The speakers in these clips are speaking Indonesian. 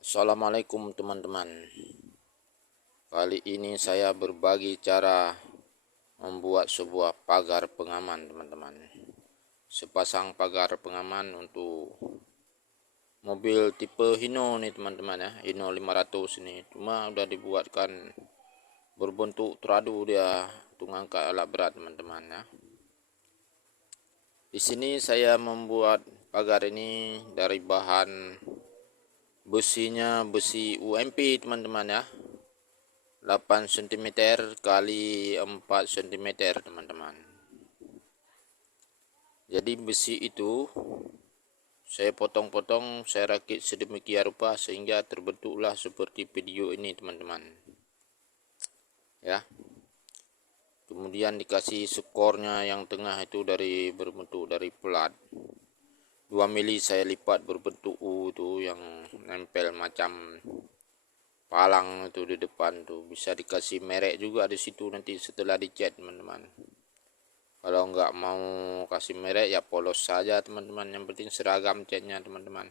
Assalamualaikum teman-teman. Kali ini saya berbagi cara membuat sebuah pagar pengaman teman-teman. Sepasang pagar pengaman untuk mobil tipe Hino nih teman-teman ya. Hino 500 ini. Cuma udah dibuatkan berbentuk teradu dia untuk ngangkat alat berat teman-teman ya. Di sini saya membuat pagar ini dari bahan besinya besi UMP teman-teman ya. 8 cm kali 4 cm teman-teman. Jadi besi itu saya potong-potong, saya rakit sedemikian rupa sehingga terbentuklah seperti video ini teman-teman ya. Kemudian dikasih skornya yang tengah itu berbentuk dari plat 2 mili, saya lipat berbentuk U itu yang nempel macam palang itu di depan tuh. Bisa dikasih merek juga di situ nanti setelah dicat teman-teman. Kalau nggak mau kasih merek ya polos saja teman-teman, yang penting seragam catnya teman-teman.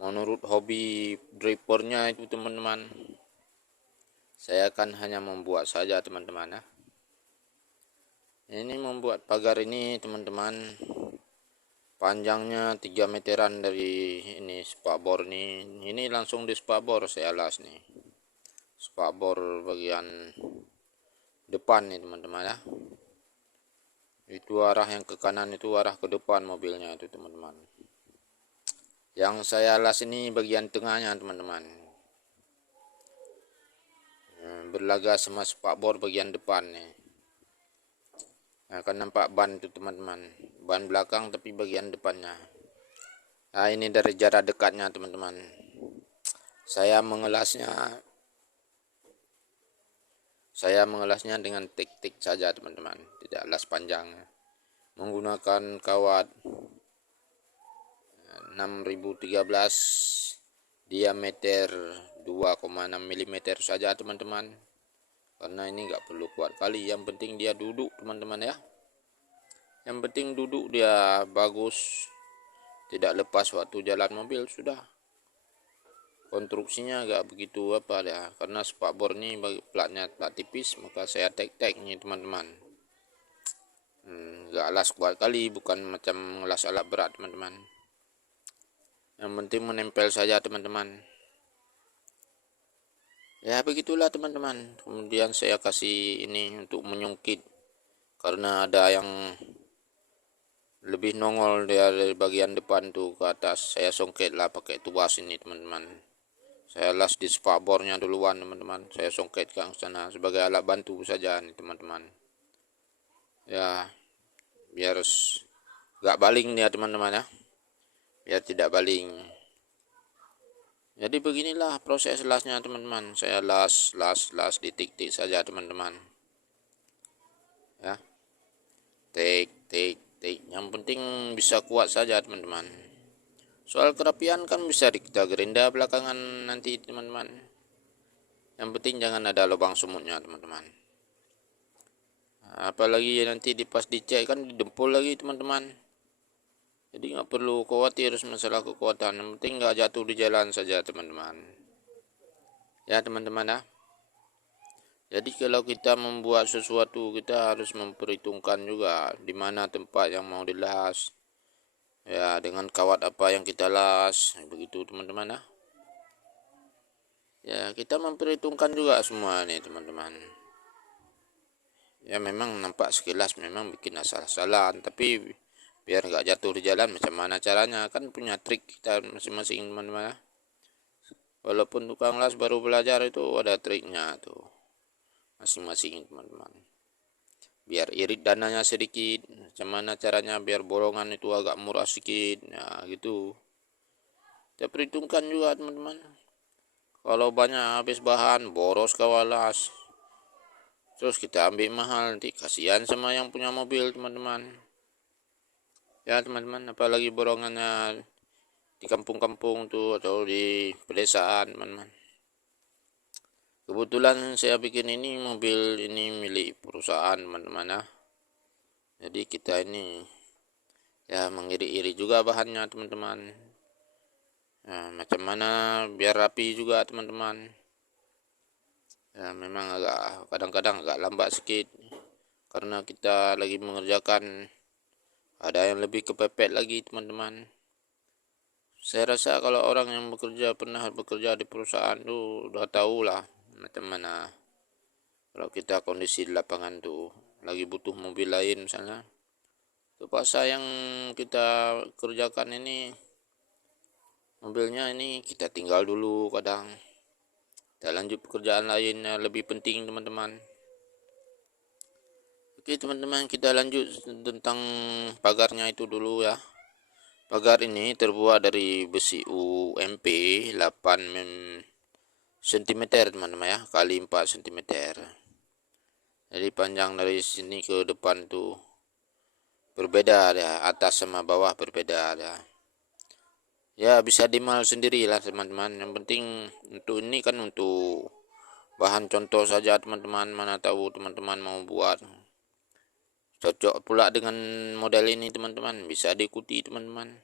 Menurut hobi drapernya itu teman-teman, saya akan hanya membuat saja teman-teman ya. Ini membuat pagar ini teman-teman, panjangnya 3 meteran dari ini spakbor ini langsung di spakbor saya las nih. Spakbor bagian depan nih teman-teman ya. Itu arah yang ke kanan itu arah ke depan mobilnya itu teman-teman. Yang saya las ini bagian tengahnya teman-teman, berlaga sama spakbor bagian depan nih. Nah, akan nampak ban itu teman-teman, ban belakang tapi bagian depannya. Nah, ini dari jarak dekatnya teman-teman. Saya mengelasnya dengan tik-tik saja teman-teman, tidak las panjang. Menggunakan kawat 6013 diameter 2,6 mm saja teman-teman, karena ini nggak perlu kuat kali, yang penting dia duduk teman-teman ya. Yang penting duduk dia bagus, tidak lepas waktu jalan mobil sudah. Konstruksinya nggak begitu apa ya, karena spakbor ini platnya plat tipis, maka saya tek-tek nih teman-teman. Nggak las kuat kali, bukan macam ngelas alat berat teman-teman. Yang penting menempel saja teman-teman. Ya begitulah teman-teman. Kemudian saya kasih ini untuk menyungkit, karena ada yang lebih nongol dari bagian depan tuh ke atas. Saya songket lah pakai tuas ini teman-teman. Saya las di spakbornya duluan teman-teman. Saya songket ke sana sebagai alat bantu saja nih teman-teman. Ya biar gak baling ya teman-teman ya. Biar tidak baling. Jadi beginilah proses lasnya teman-teman. Saya las di tik-tik saja teman-teman. Ya. Tik. Yang penting bisa kuat saja teman-teman. Soal kerapian kan bisa kita gerinda belakangan nanti teman-teman. Yang penting jangan ada lubang semutnya teman-teman. Apalagi nanti pas dicek kan didempul lagi teman-teman. Jadi nggak perlu khawatir masalah kekuatan. Yang penting nggak jatuh di jalan saja teman-teman. Ya teman-teman ya. Jadi kalau kita membuat sesuatu, kita harus memperhitungkan juga di mana tempat yang mau dilas. Ya, dengan kawat apa yang kita las, begitu teman-teman ya. Ya, kita memperhitungkan juga semua nih teman-teman. Ya memang nampak sekilas memang bikin asal-asalan, tapi biar nggak jatuh di jalan macam mana caranya, kan punya trik kita masing-masing teman-teman ya. Walaupun tukang las baru belajar itu ada triknya tuh masing-masing teman-teman. Biar irit dananya sedikit, macam mana caranya biar bolongan itu agak murah sedikit, ya gitu. Kita perhitungkan juga teman-teman. Kalau banyak habis bahan, boros kawalas, terus kita ambil mahal, nanti kasihan sama yang punya mobil teman-teman. Ya teman-teman, apalagi borongannya di kampung-kampung tuh atau di pedesaan teman-teman. Kebetulan saya bikin ini, mobil ini milik perusahaan teman-teman ya. Jadi kita ini ya mengiri-iri juga bahannya teman-teman. Nah, macam mana biar rapi juga teman-teman. Ya, memang agak kadang-kadang agak lambat sedikit karena kita lagi mengerjakan, ada yang lebih kepepet lagi teman-teman. Saya rasa kalau orang yang pernah bekerja di perusahaan tuh udah tahu lah macam mana kalau kita kondisi di lapangan tuh lagi butuh mobil lain misalnya. Terpaksa yang kita kerjakan ini mobilnya ini kita tinggal dulu, kadang kita lanjut pekerjaan lain yang lebih penting teman-teman. Oke teman-teman, kita lanjut tentang pagarnya itu dulu ya. Pagar ini terbuat dari besi UMP 8 cm teman-teman ya, kali 4 cm. Jadi panjang dari sini ke depan tuh berbeda ya, atas sama bawah berbeda ya. Ya bisa dimal sendiri lah teman-teman. Yang penting untuk ini kan untuk bahan contoh saja teman-teman. Mana tahu teman-teman mau buat cocok pula dengan model ini teman-teman, bisa diikuti teman-teman.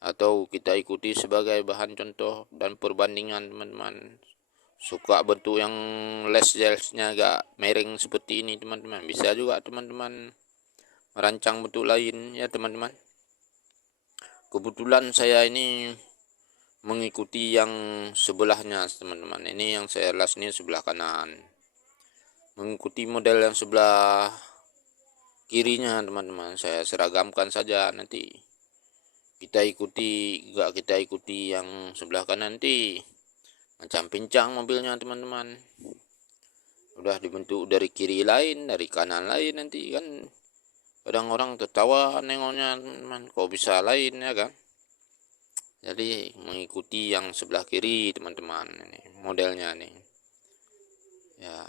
Atau kita ikuti sebagai bahan contoh dan perbandingan teman-teman. Suka bentuk yang les-lesnya agak miring seperti ini teman-teman, bisa juga teman-teman merancang bentuk lain ya teman-teman. Kebetulan saya ini mengikuti yang sebelahnya teman-teman. Ini yang saya las ini sebelah kanan, mengikuti model yang sebelah kirinya teman-teman. Saya seragamkan saja, nanti kita ikuti yang sebelah kanan, nanti macam pincang mobilnya teman-teman. Udah dibentuk dari kiri lain, dari kanan lain, nanti kan kadang orang tertawa nengoknya teman-teman, kok bisa lain ya kan. Jadi mengikuti yang sebelah kiri teman-teman, ini modelnya nih ya.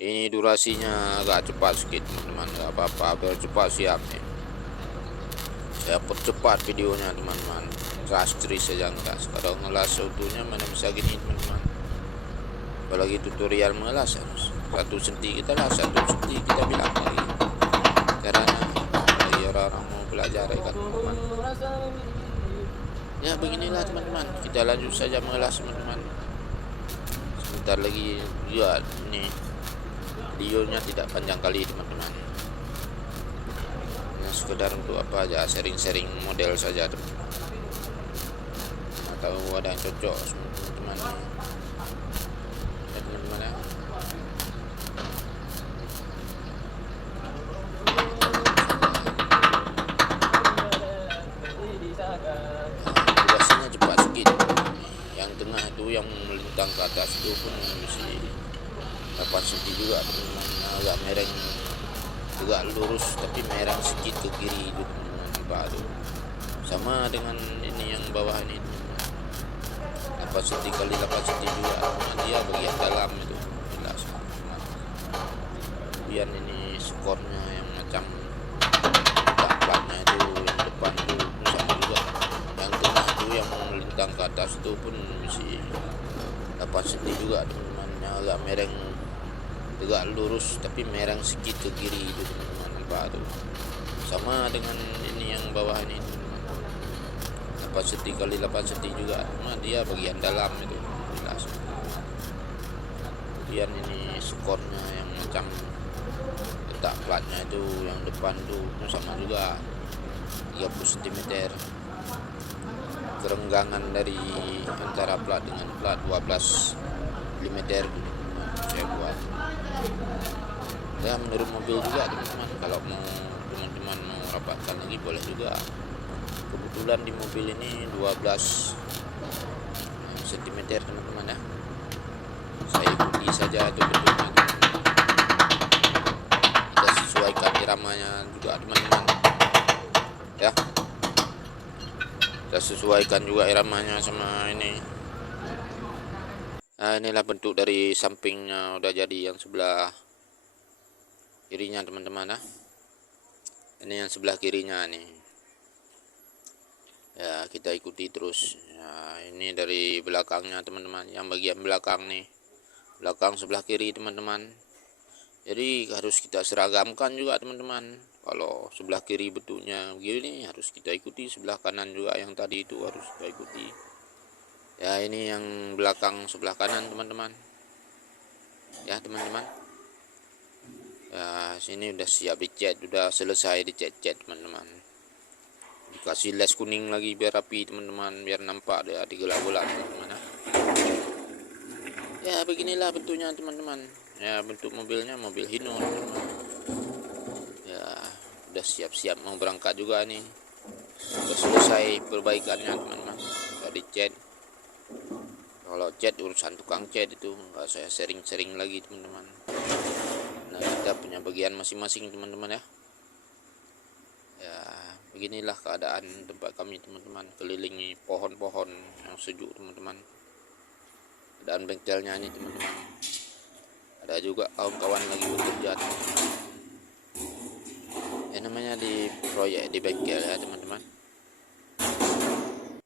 Ini durasinya agak cepat sedikit teman-teman, nggak apa-apa, biar cepat siap nih. Saya percepat videonya teman-teman, rastri saja enggak. Kalau ngelas utuhnya mana bisa gini teman-teman, apalagi tutorial mengelas harus 1 senti kita las, 1 senti kita bilang lagi caranya bagi orang-orang mau belajar ya kan teman-teman. Ya beginilah teman-teman, kita lanjut saja mengelas teman-teman. Sebentar lagi juga ini videonya tidak panjang kali teman-teman, hanya sekedar untuk apa aja, sharing-sharing model saja teman-teman. Atau ada yang cocok teman-teman ya teman-teman ya. Durasinya cepat sedikit. Yang tengah itu yang melintang ke atas itu pun mesti 8 cm juga teman-teman, agak mereng, juga lurus tapi mereng sedikit ke kiri itu teman-teman, baru sama dengan ini yang bawah ini teman-teman, 8 cm kali 8 cm juga. Nah, dia bagian dalam itu jelas teman-teman. Kemudian ini skornya yang macam platnya itu yang depan itu sama juga, yang tengah itu yang melintang ke atas itu pun mesti 8 cm juga teman-teman, agak mereng, tegak lurus tapi mereng sedikit ke kiri itu teman-teman, nampak tuh. Sama dengan ini yang bawah ini teman-teman, 8 cm kali 8 cm juga, cuma dia bagian dalam itu jelas. Kemudian ini skornya yang macam letak platnya itu yang depan tuh sama juga 30 cm. Kerenggangan dari antara plat dengan plat 12 mm saya buat ya, menurut mobil juga teman-teman. Kalau mau teman-teman mau rapatkan lagi boleh juga. Kebetulan di mobil ini 12 cm teman-teman ya, saya ikuti saja itu bentuknya teman-teman. Kita sesuaikan iramanya juga teman-teman ya, kita sesuaikan juga iramanya sama ini. Nah inilah bentuk dari sampingnya udah jadi, yang sebelah kirinya teman-teman ya. Ini yang sebelah kirinya nih ya, kita ikuti terus ya. Ini dari belakangnya teman-teman, yang bagian belakang nih, belakang sebelah kiri teman-teman. Jadi harus kita seragamkan juga teman-teman. Kalau sebelah kiri bentuknya begini harus kita ikuti, sebelah kanan juga yang tadi itu harus kita ikuti. Ya ini yang belakang sebelah kanan teman-teman. Ya teman-teman. Ya sini udah siap dicat, udah selesai dicat-cat teman-teman. Dikasih les kuning lagi biar rapi teman-teman, biar nampak dia digelap-gelap teman-teman. Ya beginilah bentuknya teman-teman. Ya bentuk mobilnya mobil Hino teman-teman. Ya udah siap-siap mau berangkat juga nih. Udah selesai perbaikannya teman-teman. Udah dicat. Kalau cat urusan tukang cat itu nggak saya sering-sering lagi teman-teman. Nah kita punya bagian masing-masing teman-teman ya. Ya beginilah keadaan tempat kami teman-teman, kelilingi pohon-pohon yang sejuk teman-teman. Dan bengkelnya ini teman-teman, ada juga kawan-kawan lagi bekerja teman-teman. Ya namanya di proyek di bengkel ya teman-teman.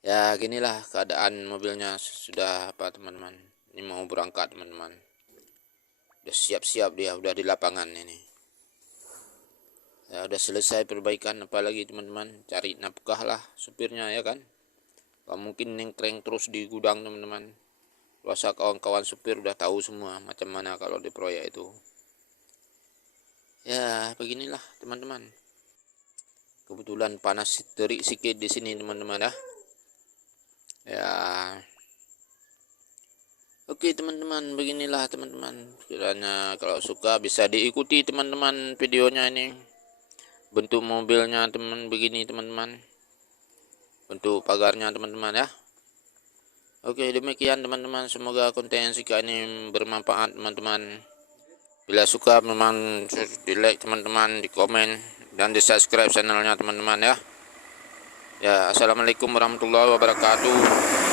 Ya ginilah keadaan mobilnya sudah apa teman-teman. Ini mau berangkat teman-teman. Udah siap-siap dia, udah di lapangan ini. Ya udah selesai perbaikan, apalagi teman-teman, cari nafkah lah supirnya ya kan. Gak mungkin nengkreng terus di gudang teman-teman. Rasa kawan-kawan supir udah tahu semua macam mana kalau di proyek itu. Ya beginilah teman-teman. Kebetulan panas terik sikit di sini teman-teman ya. Ya. Oke teman-teman, beginilah teman-teman. Kiranya kalau suka bisa diikuti teman-teman videonya ini. Bentuk mobilnya teman begini teman-teman. Bentuk pagarnya teman-teman ya. Oke demikian teman-teman, semoga konten Sika ini bermanfaat teman-teman. Bila suka memang di like teman-teman, di komen, dan di subscribe channelnya teman-teman ya. Ya assalamualaikum warahmatullahi wabarakatuh.